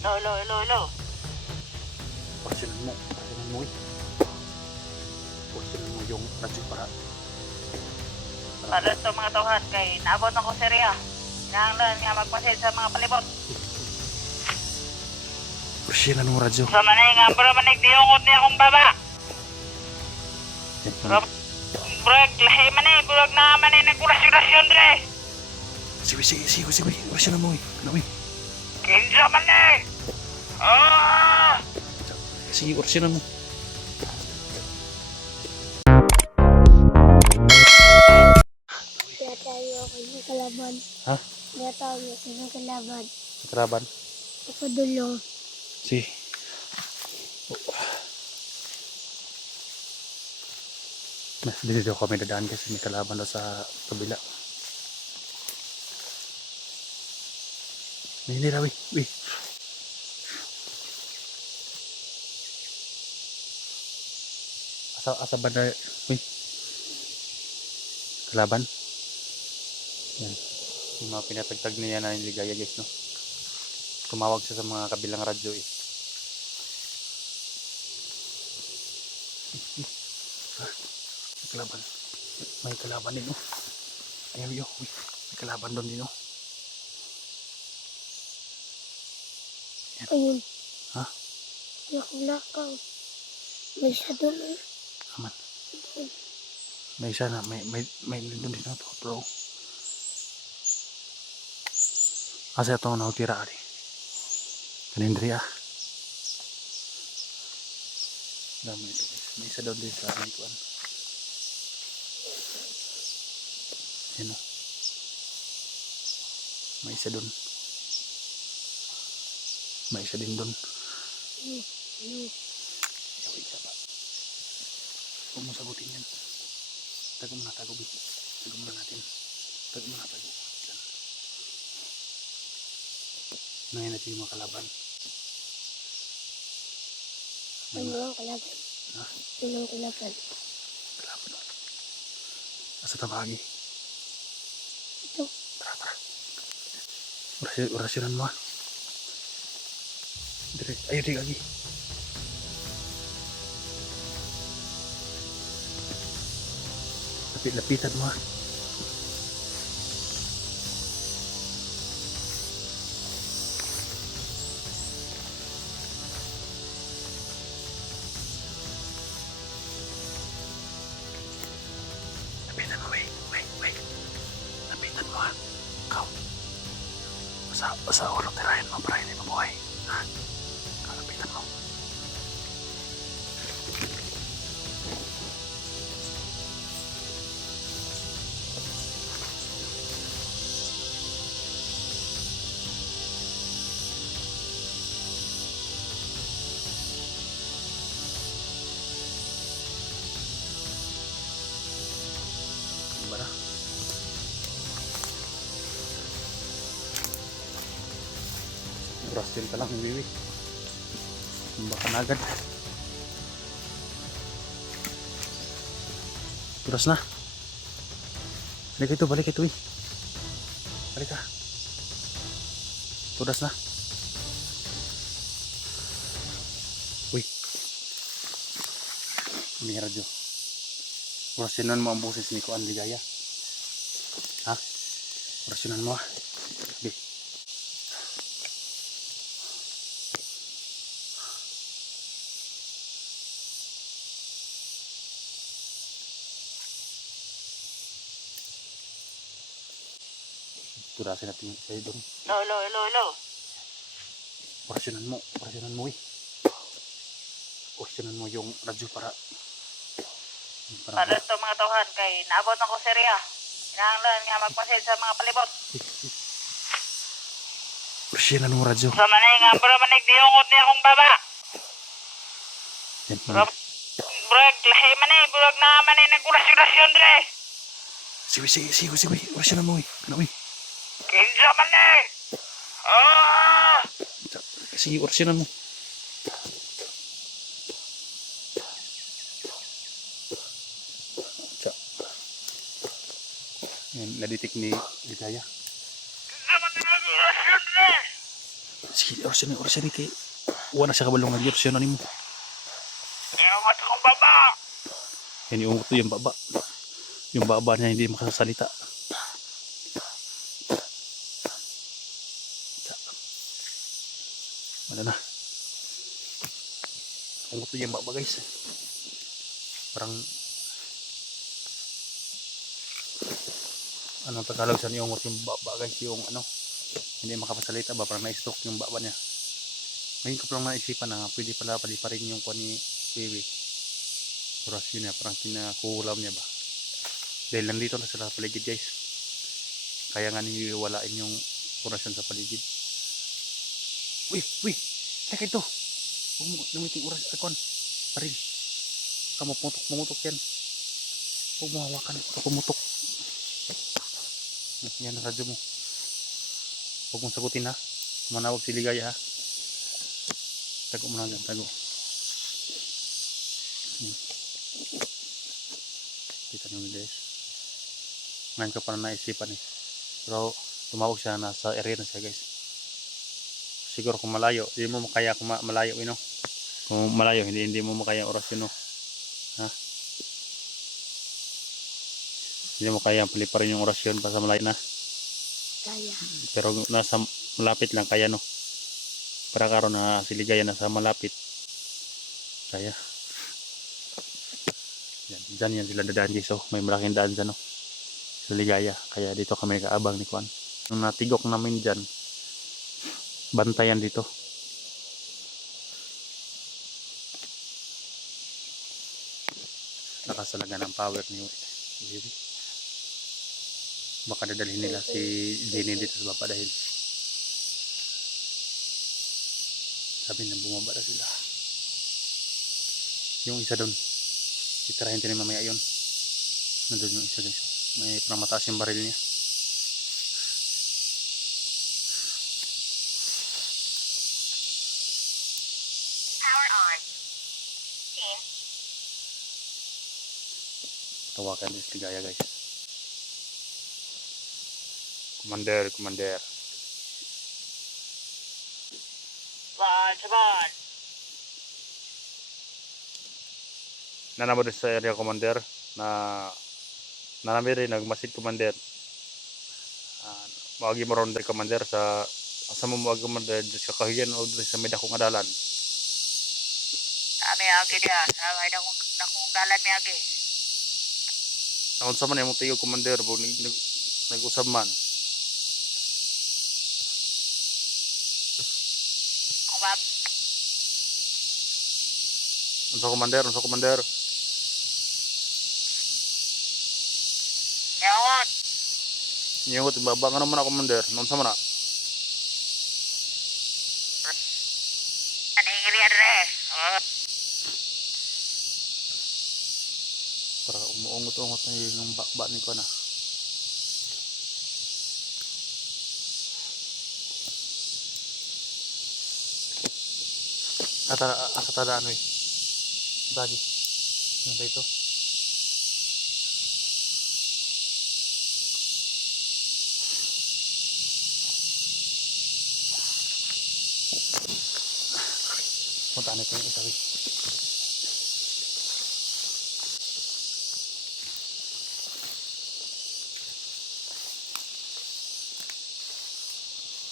Lo. Porsinan mo eh. Porsinan mo yung radyo para Para sa mga tawhan kay naabot ako sa area. Nanglan nga magpasid sa mga palibot. porsinan mo radyo. Sa manay nga bro manig diungot niya akong baba. Brag lahi manay burag na manay nagkurasyon dre. Sige, porsinan mo eh. Ano eh? Kinsa manay. Ah! Sige, porsinan mo. Kaya tayo ako ng kalaban. Ha? Kaya tayo ako ng kalaban. Karaban. Ako dulong. Sige. Dito kami dadaan kasi may kalaban daw sa kabila. Hindi na, weh. Asa banda, weh. Kalaban. Yan. Yung mga pinatagtag niya na yung ligaya guys, no. Tumawag siya sa mga kabilang radyo eh. Kalaban. May kalaban din, oh. Ayaw yo, uy. May kalaban doon din, oh. Ayun. Ha? Lakaw. May siya doon eh. Aman. May isa na, may doon din, oh, bro. Asa itong nakutira, ari. Kanindri, ah. Dami ito, guys. May isa doon din sa likuan. Yan, oh. May isa doon. May isa din doon. Yaw, isa ba? Huwag mo sagutin yan. Tago muna, tago natin. Tago. Yan. Ngayon natin yung mga kalaban. Ano ang kalaban? Ha? Ano ang kalaban? Kalaban. Asa tabagi? Ito. Tara. Orasyonan mo, ah. Ayo di lagi. Lapitan mo, ah. Lapitan mo, wait. Lapitan mo, ah. Ikaw. Sa ulo tirahin mo para hindi mabuhay. Ha? Lapitan mo. Bara. Brasil ka lang, hindi. Baka na agad. Turas na. Balik ito eh. Balik ka. Turas na. Uy. May radyo. Orasyonan mo ang boses ni Kuan Ligaya. Ha? Orasyonan mo, ah. Okay. Turasin natin yung kayo doon. Lo. Orasyonan mo eh. Orasyonan mo yung radyo para Para sa mga tawhan kay naabot ako sa area. Nanglan nga magpasid sa mga palibot. orasyonan mo radyo. Sa manay nga bro manig diungot niya akong baba. Yan, Brag lahi manay burag na manay nagkurasyon dre. sige, orasyonan mo eh. Ano eh? Kinsa manay. Ah! Sige, orasyonan mo. Yan, naditik ni Ligaya. Kinsa man nagkurasyon dre. Sige, Orasyon ni kay. Wala siya kabalong nag-orasyon na mo. Iungot akong baba! Yan yung to yung baba. Yung baba niya hindi makasasalita. Wala na. Ang to yung baba guys. Parang anong Tagalog sa yung baba guys, yung ano hindi makapasalita ba, parang na-stroke yung baba niya. Ngayon ko lang naisipan na pwede pala paliparin yung kuha ni baby. Orasyon niya, parang kinakulam niya ba. Dahil nandito na sila sa paligid guys. Kaya nga niwalain yung orasyon sa paligid. Uy! Teka ito! Huwag mo lumiting oras. Akon! Paril! Baka pumutok yan. Huwag mo hawakan. Baka pumutok. Yan ang radyo mo. Huwag mong sagutin ha. Manawag si Ligaya ha. Tago mo na dyan. Tago. Kita nyo guys. Ngayon ka pa na naisipan eh. Pero tumawag siya, nasa area na siya guys. Siguro kung malayo, hindi mo makaya kung malayo no? Kung malayo, hindi mo makaya orasyon no? Ha? Hindi mo kaya paliparin yung orasyon pa sa malayo na. Kaya. Pero nasa malapit lang kaya no? Para karon na si Ligaya nasa malapit. Kaya. Dyan yan sila dadaan guys. So, may malaking daan dyan no? Sa Ligaya. Kaya dito kami nakaabang ni Kwan. Nung natigok namin dyan, bantayan dito. Lakas talaga ng power ni Baby. Baka dadalhin nila si Jenny dito sa baba dahil sabi na bumaba na sila. Yung isa doon, itirahin din mamaya yun. Nandun yung isa guys. May parang mataas yung baril niya. Power on. Team. Tawakan din si Ligaya guys. Commander. Saban. Nanamo din sa area commander na nanami rin nagmasid commander. Mawagi mo ron commander sa asa mo mawagi commander sa kahiyan o sa may dakong adalan. Kami agi dia. Samay dakong dalan mi agi. Naon sa man imong tiyo commander nag-usab man. Kung bab. Unsa commander? Iungot. Niyot baba nga naman ako commander. Naon sa man na? Aningiri address. Para umuungot-ungot na yung bakba ni ko na. Asa tada ano eh. Bagi. Ano dito? Punta na ito yung isa.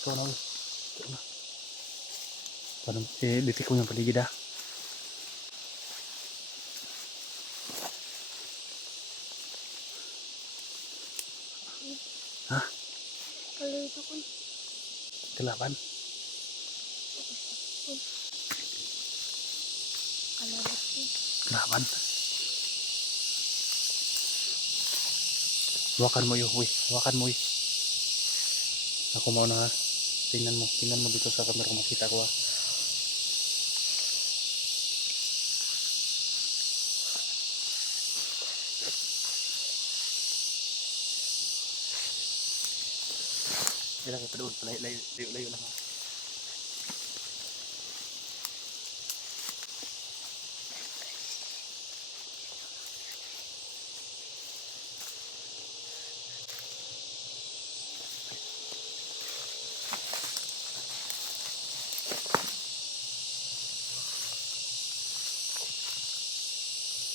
Ikaw na. Parang litik ko yung paligid ah. Ha? Kalit ako. Kalaban? Kalabas ko. Kalaban? Hawakan mo yun, hawakan mo yun. Ako mauna ha. Tingnan mo dito sa camera kung makita ko ha. Kailangan pa doon, layo lang ha.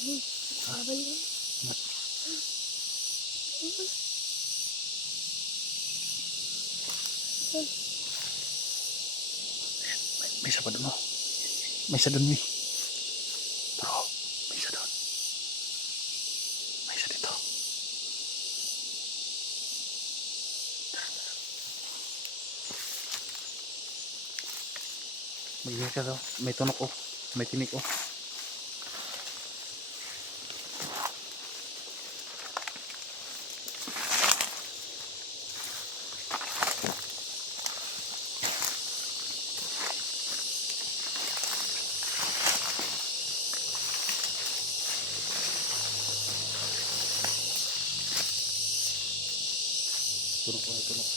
Laban yun. May isa pa doon, oh. May isa doon, Bro, may isa doon. May isa dito. May isa daw. May tunok, oh. May tinik, oh. Tunok, oh. Tunok.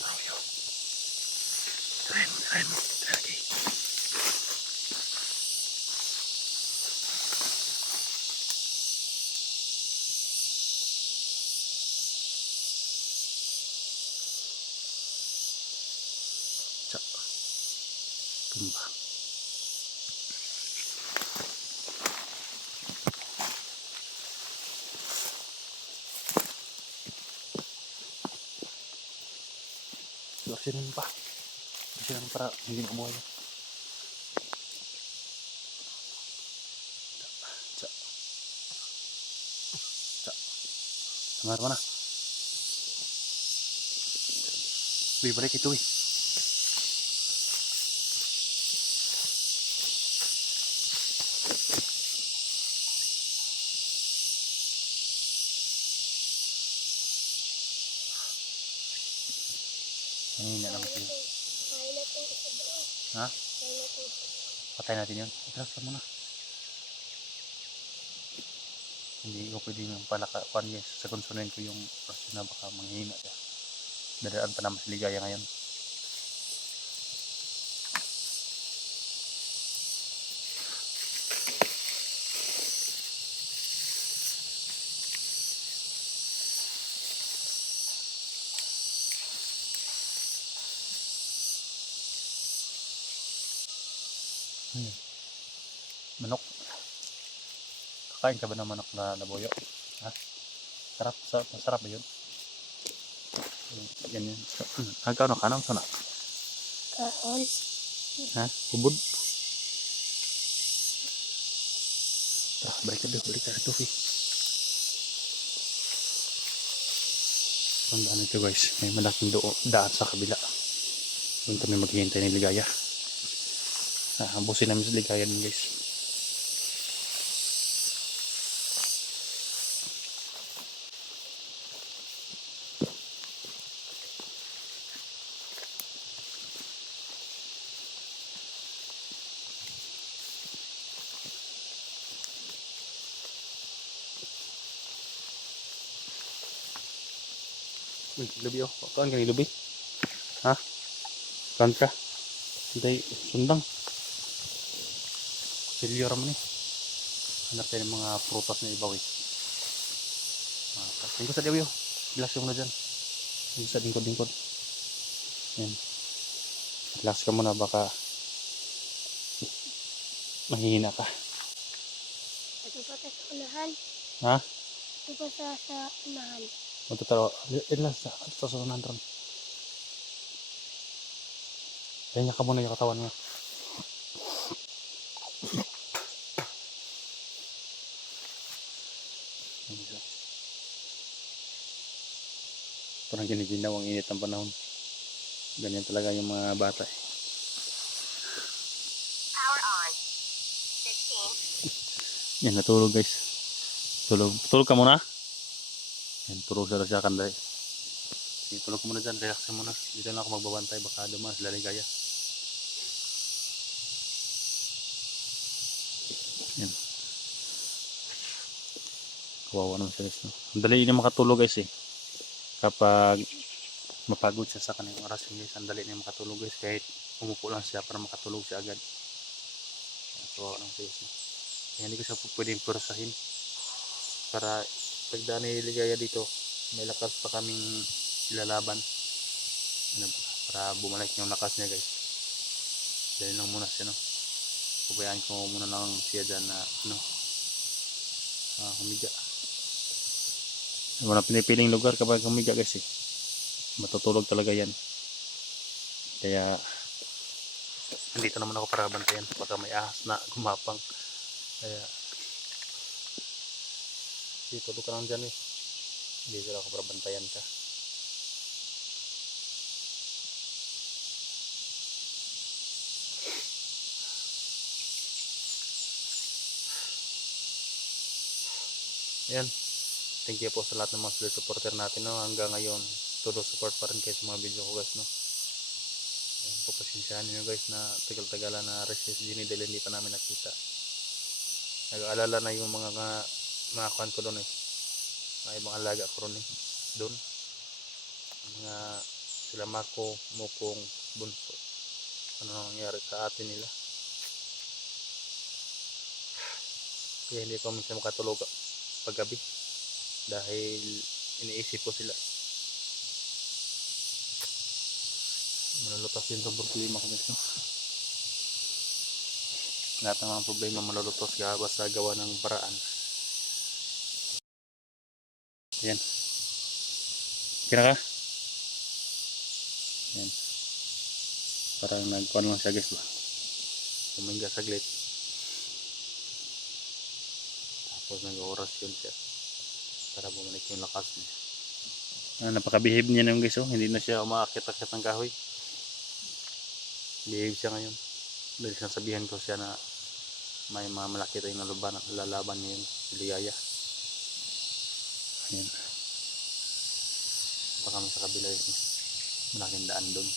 Bro, yun. Tren lagi. Cak. Tumbang. Sinin pa. Sinin para hindi mabuhay. Cak. Cak. Samar mana? Wih, balik itu, wih. Ini enggak naman sih. Hah? Patay natin yun. Atras ka muna. Hindi ko pwede yung palakapan niya. Sa konsunin ko yung rasyon na baka manghihina siya. Dadaan pa naman sa ligaya ngayon. Manok. Kakain ka ba ng manok na laboyo? Ha? Masarap ba yun? Yan yun. Hanggang ano ka nang sana? Kaon. Ha? Ubod? Balik ka dito, Fi. Tandaan ito, guys. May malaking daan sa kabila. Doon kami maghihintay ng ligaya. Abusin namin sa ligaya din, guys. Uy, lubi, oh. Kaan ka ni lubi? Ha? Kaan ka? Hindi, sundang. Silyo raman eh. Hanap tayo ng mga prutas na ibaw eh. Tingko sa diyo. Relax ka muna dyan. Tingko sa lingkod. Yan. Relax ka muna, baka mahihina ka. Ito pa sa unahan. Ha? Ito pa sa unahan. Matutaro. Relax sa susunan ron. Kaya ka muna yung katawan mo. Parang giniginaw ang init ng panahon. Ganyan talaga yung mga bata eh. Power on. 15. Yan, natulog guys. Tulog ka muna. Yan, tulog siya kanday. Sige, tulog ka muna dyan. Relax ka muna. Dito lang ako magbabantay. Baka dumaan sila ligaya. Yan. Kawawa naman siya guys. No? Ang dali niya makatulog guys eh. Kapag mapagod siya sa kanyang oras guys, ang dali niya makatulog guys. Kahit umupo lang siya para makatulog siya agad. So kawawa ng Diyos. Kaya hindi ko siya pwedeng pursahin. Para pagdaan ni Ligaya dito, may lakas pa kaming ilalaban. Ano, para bumalik yung lakas niya guys. Dahil lang muna siya, no. Pabayaan ko muna lang siya dyan na humiga. Wala pinipiling lugar kapag humiga guys eh. Matutulog talaga yan. Kaya nandito naman ako para bantayan. Baka may ahas na gumapang. Kaya dito ka lang dyan eh. Dito ako para bantayan ka. Ayan. Thank you po sa lahat ng mga solid supporter natin, no. Hanggang ngayon, todo support pa rin kayo sa mga video ko guys, no. Ayan, papasensyahan nyo guys na tagal-tagalan na recess Gini dahil hindi pa namin nakita. Nag-aalala na yung mga kwan ko doon eh. Mga ibang alaga ko ron eh. Doon. Mga sila Mako, Mukong, Bunso. Ano nangyari sa atin nila. Kaya hindi ko minsan makatulog paggabi. Dahil iniisip ko sila. Malulutas din itong problema ko guys, no? Lahat ng mga problema malulutas ka basta gawa ng paraan. Ayan. Kira ka? Ayan. Parang nagkuhan lang siya guys ba. Huminga saglit. Tapos nag-orasyon siya. Para bumalik yung lakas niya. Napakabihib niya na yung guys, oh. Hindi na siya umaakit-akit ng kahoy. Behave siya ngayon. Dahil sinasabihan ko siya na may mga malaki tayong lalaban ngayon. Ligaya. Ayan. Baka kami sa kabila yun. Malaking daan doon.